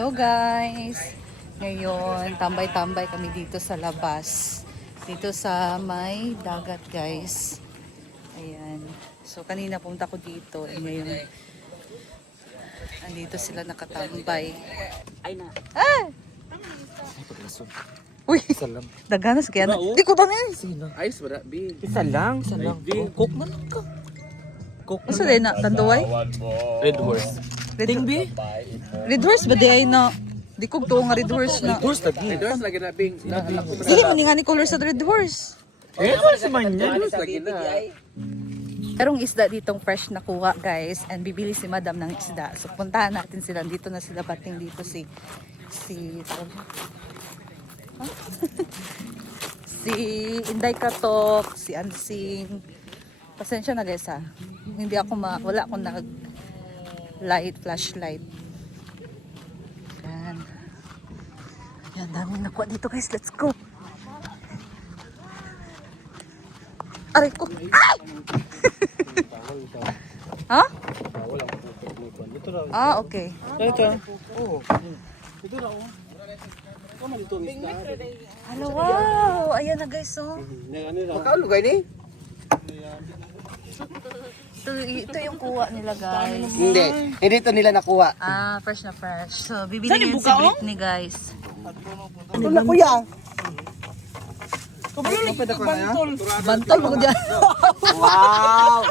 Hello guys! Ngayon, tambay-tambay kami dito sa labas. Dito sa may dagat guys. Ayan. So kanina pumunta ko dito. Ngayon, andito sila nakatambay. Ay na. Ah! Uy! Daganas kaya na. Di ko tanin! Ayos ba? Isa lang. Cook man ka. Cook Asa din na? Tanduay? Red horse. Ting bi? Red horse ba di ay na? Di ko to nga red horse na. Horse lagi. Red horse lagi na bing. Dili mo nga ni color sa red horse. Red horse man yan. Horse lagi na. Merong isda ditong fresh na kuha guys and bibili si madam ng isda. So puntahan natin sila. Dito na sila bating dito si si Inday Katok, si Ansing. Pasensya na guys ha. Hindi ako wala akong flashlight. Yan. Yan, daming nakuha dito guys. Let's go. Aray ko. Ay! Ha? Ah, okay. Ito. Hello, wow! Ayan na guys, oh. Makaulugay ni? Ito yung kuha nila guys. Hindi. Hindi ito nila nakuha. Ah, fresh na fresh. So, bibili yun si Britney guys. Ito na kuya. Bantol mo ko dyan. Wow!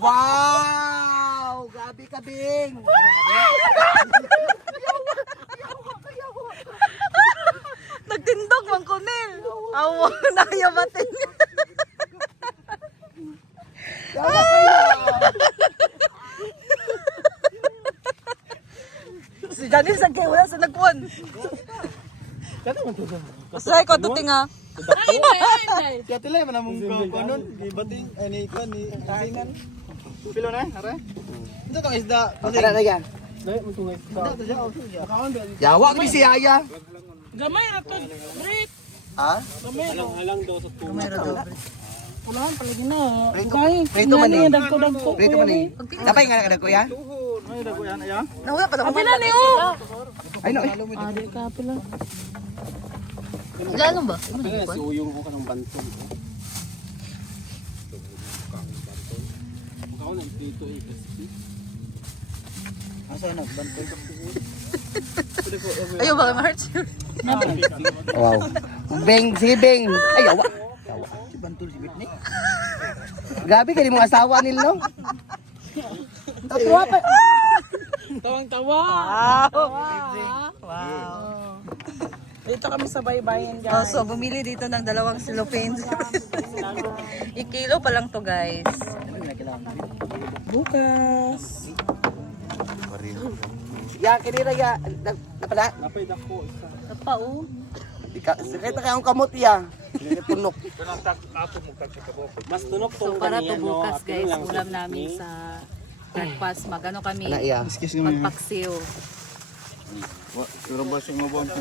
Wow! Gabi ka, Bing! Nagtindog mang kunil. Awa, nakayabatin. Si Janice ang wala sa nagkuhan. Masay ko tuting ha. Siya tilay man among kanon, gibating ani kan ni kasingan. Pilo na, are. Ito tong isda. Ara na yan. Dai mo tungay isda. Yawa ni si Aya. Gamay ra to, Brit. Ha? Halang daw sa tubo. Kamera daw. Ulan pala din na. Prito man ni. Dagko. Prito man ni. Kapay nga kada kuya. Nawala pa daw. Pila ni o. Ay no. Adi ka pila. Ilan ba? Uyong ko kanang bantol. Kaon ang dito kasi. Asa na bantol ka? Ayaw ba kay ma-heart? Wow. Beng, sige Beng. Ay, yawa. Yawa. Si bantol si Whitney. Grabe kani mong asawa nilo. Tatuwa pa. Tawang-tawa. Wow. Dito kami sa baybayin, Oh, guys. so bumili dito ng dalawang cellophane. Ikilo pa lang to guys. Bukas. Ya, kinira ya. Napala. Apa oh. Sakita kayong kamot ya. Tunok. Mas tunok So para to bukas guys, ulam namin sa breakfast. Magano kami? Ana iya. Magpaksiw.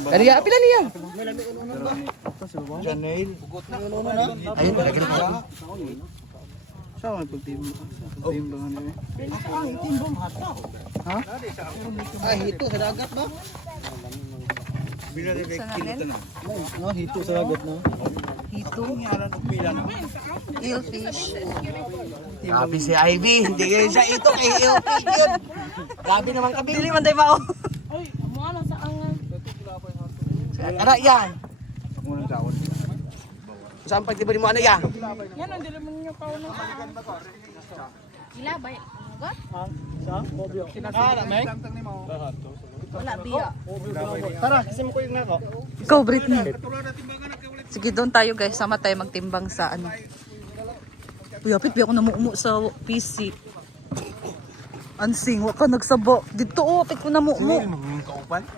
Kani ya pila niya? Ayun lagi na. Saan pagtimbang niya? Ha? Ay, ito sa dagat ba? Sa namin? No, hito sa lagot no. Hito. Eelfish. Grabe si Ivy, hindi kayo siya ito kay Ilpig yun. Grabe naman kami. Dili man tayo mao. Ay, mo ano sa angan. Ano yan? Saan pagtibo mo ano yan? Yan ang dili man niyo kaon. Ila bay. Wala biya. Tara, kasi mo ko yung nako. Ikaw Britney. Sige doon tayo guys, sama tayo magtimbang sa ano. Uy, apit biya ako namuumo sa PC. Ansing, wa ka nagsabo. Dito oh, apit ko namuumo.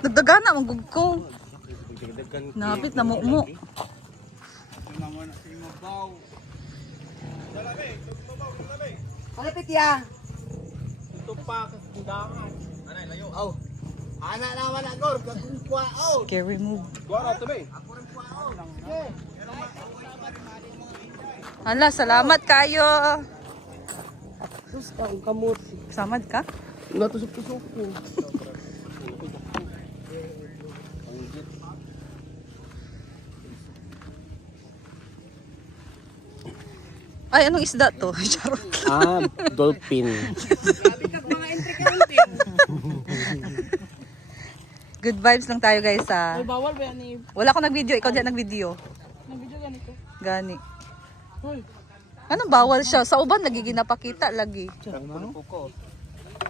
Nagdagana ang gug ko. Napit namuumo. Malapit ya. Ito pa kasdahan. Oh. Ana naman agor, kagungkwa oh. Scary move. Hala, salamat kayo. Sus ang kamot. Samad ka? Natusok-tusok ko. Ay, anong isda to? Charot. Dolphin. Good vibes lang tayo guys ha. Ay, bawal ba yan ni... Wala akong nag-video, ikaw diyan nag-video. Nag-video ganito. Gani. Hoy. Anong bawal siya? Sa uban lagi ginapakita lagi.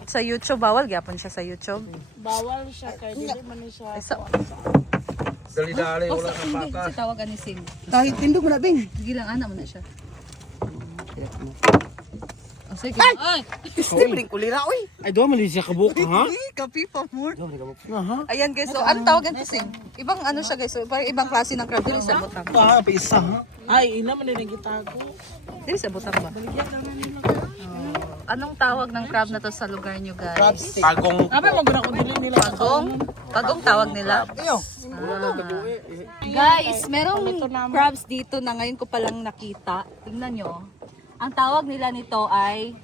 Sa YouTube bawal gyapon siya sa YouTube. Bawal siya kay dili man ni siya. Ay, sa Dali-dali, Oh, sa hindi si tawagan ni Sing. Kahit tindog mo na, Bing. Sige lang ana mo na siya. Oh, sige. Ay, Siyempre, kulira, uy. Ay, doon mali siya kabuk, ha? kapi pa mo. Aha. Ayan guys, so ano tawagan to Sing? Ibang ano siya guys, so ibang klase ng crab dili sa butang. Paisa, ha? Ay, ina man din gitago. Dili sa butang ba? Anong tawag ng crab na to sa lugar nyo guys? Pagong. Abi mo guna ko dili nila. Pagong? Pagong tawag nila? Iyo. Guys, merong crabs dito na ngayon ko palang nakita. Tingnan nyo. Ang tawag nila nito ay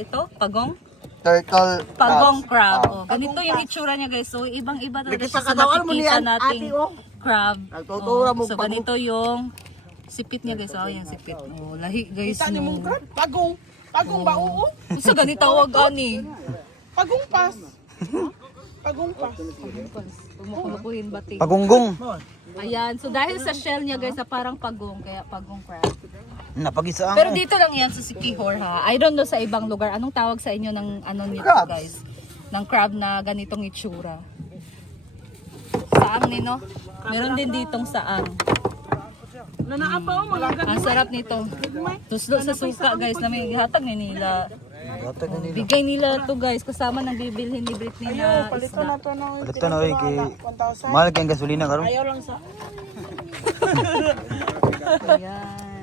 ito, pagong? Turtle. Pagong crab. Oh, ganito yung itsura niya guys. So, ibang-iba talaga siya sa nakikita nating crab. Oh, so, ganito yung sipit niya guys. Oh, yung sipit. Oh, lahi guys. Kita ni No. mong crab. Pagong. Pagong ba oo? So, ganito tawag ani. Pagong pas. Pagong pas. Huwag mo kulukuhin batik. Pagunggong. Ayan. So, dahil sa shell niya guys, na parang pagong, kaya pagong crab. Napag-isa ang... Pero dito lang yan sa Sikihor ha. I don't know sa ibang lugar. Anong tawag sa inyo ng ano nito Crabs. guys? Ng crab na ganitong itsura. Saang nino? Meron din ditong saang. Nanaapaw mo lang Ang sarap nito. Tuslo sa suka guys na may hatag ni nila. Bigay nila to guys kasama ng bibilhin ni Britney na palito isda. na to no. Palito na, oy, kay... 1,000. Mahal kayong gasolina, karon. Ayaw lang sa Ayan.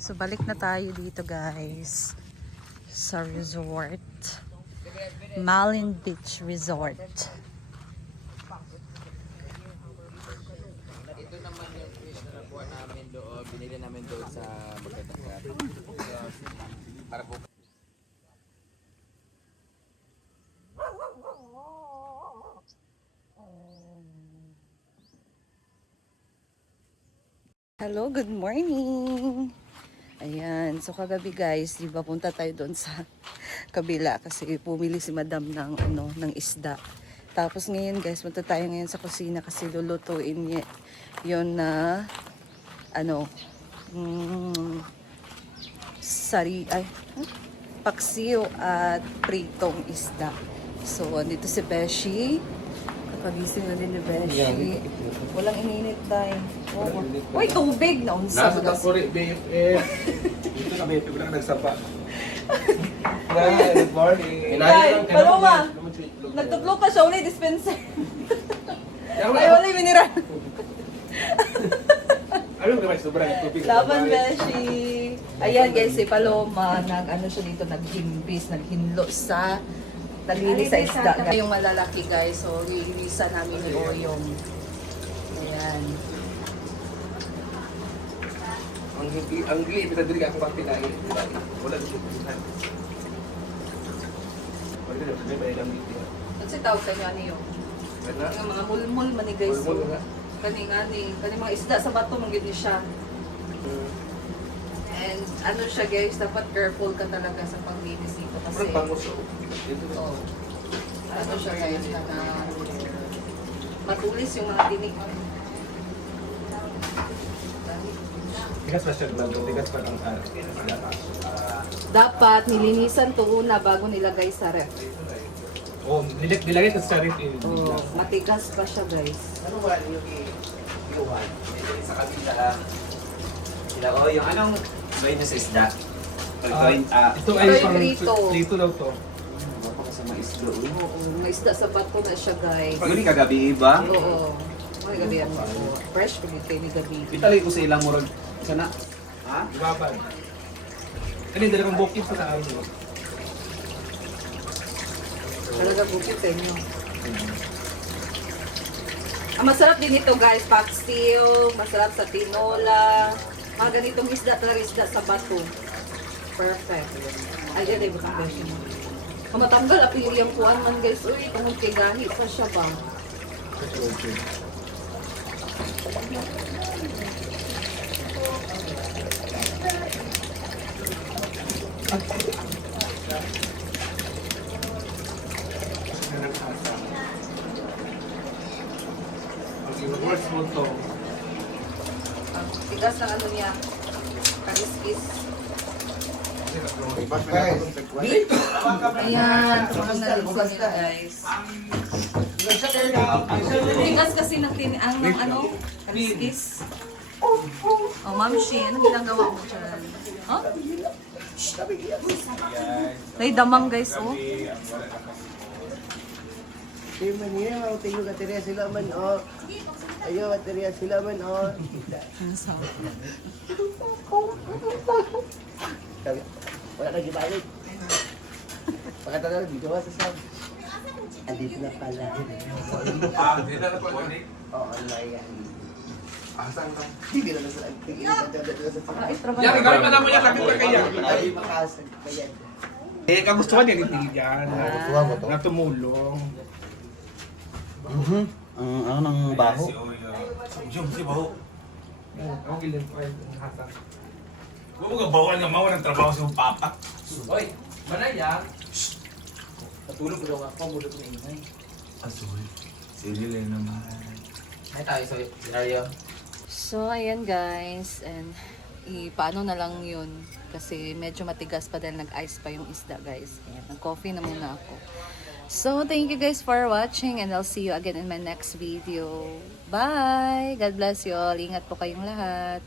So balik na tayo dito guys sa resort. Malin Beach Resort. Ito naman yung fish na nakuha namin doon, binili namin doon sa Bagdad. Para po Hello, good morning. Ayan, so kagabi guys, di ba punta tayo doon sa kabila kasi pumili si Madam ng ano, ng isda. Tapos ngayon guys, punta tayo ngayon sa kusina kasi lulutuin niya yun na ano, paksiw at pritong isda. So, andito si Beshi. Kapagising na din ni Beshi. Walang ininit tayo. Oh. Uy, tubig na unsa. Nasa Takuri, BFF. Dito na BFF lang nagsapa. Good morning. Ay, paloma. Nagtutlo pa siya ulit dispenser. Ay, wala yung mineral. Ano naman, sobrang tubig. Laban, Beshi. Ayan guys, si Paloma, ano siya dito, naghimbis, naghinlo sa naglili sa isda. Yung malalaki guys, so lilisa namin ni Oyong. Ayan. Ang gili, bisa diri ako pang pinain. Wala dito. Wala dito, may gamit yan. Ano si tawag sa inyo, ano yung? Wala. Yung mga mulmul man ni guys. So, Mulmul nga. kani mga isda sa bato, manggit ni siya. And ano siya guys, dapat careful ka talaga sa paglinis dito kasi Parang bangus. Dito. oh, ano siya guys, na matulis yung mga tinik. Tigas pa siya lang. Tigas pa ang Dapat nilinisan to una bago nilagay sa ref. Oh, nilagay ko sa ref. Oh, matigas pa siya guys. ano ba yung iuwan? Sa kabila sila yung anong gawin na sa isda? Ito ay Ito pang yung prito. prito daw to. Napakasama isda. Oo, may isda sa bato na siya guys. Paguli kagabi ba? Oo. May gabi yan mo. Fresh pag ito ni gabi. Italay ko sa ilang murag sana. Ha? Ibabad. Kani dalawang bukid sa tao niyo. Talaga bukit sa inyo. Ang masarap din ito guys, paksiw, masarap sa tinola. Mga ganitong isda talaga isda sa bato. Perfect. Ay, yan ay bukang beshi mo. Matanggal, apili yung kuwan man guys. Uy, tanong kay gahi pa siya ba? Worst mo to. Ang tigas ng ano niya. Kaliskis. Ayan, tumakang na rin sa nila guys. Tigas kasi ng tiniang ng ano, kaliskis. Oh, Ma'am Shi, ano ginagawa mo dyan? Huh? May damang guys, oh. Di man niya, ang tingin ka teriya sila man, oh. Ayo, teriya sila man, oh. Ang sawa. Wala na gibalik. Pagkatala, dito ka sa sab. Andito na pala. Dito na po ni. Oo, yan. Asan ka? Hindi na sa tingin ka sa sab. Ay, trabaho. Yan, ikaw naman mo yan, lapit ka kaya. Ay, makasag pa yan. Eh, kagustuhan niya ni yan. Na tumulong. Ang ano ng baho? Jum, si Baho. Ang ilang pa yung hasan. Huwag mo ka bawal nga mawa ng trabaho sa papa. Oy, manaya. Natulog daw ako, mulot ng ingay. Asoy, sililay naman. Ay tayo sa scenario. So, ayan guys. And, paano na lang yun. Kasi medyo matigas pa dahil nag-ice pa yung isda guys. Ayan, nag-coffee na muna ako. So, thank you guys for watching and I'll see you again in my next video. Bye! God bless you all. Ingat po kayong lahat.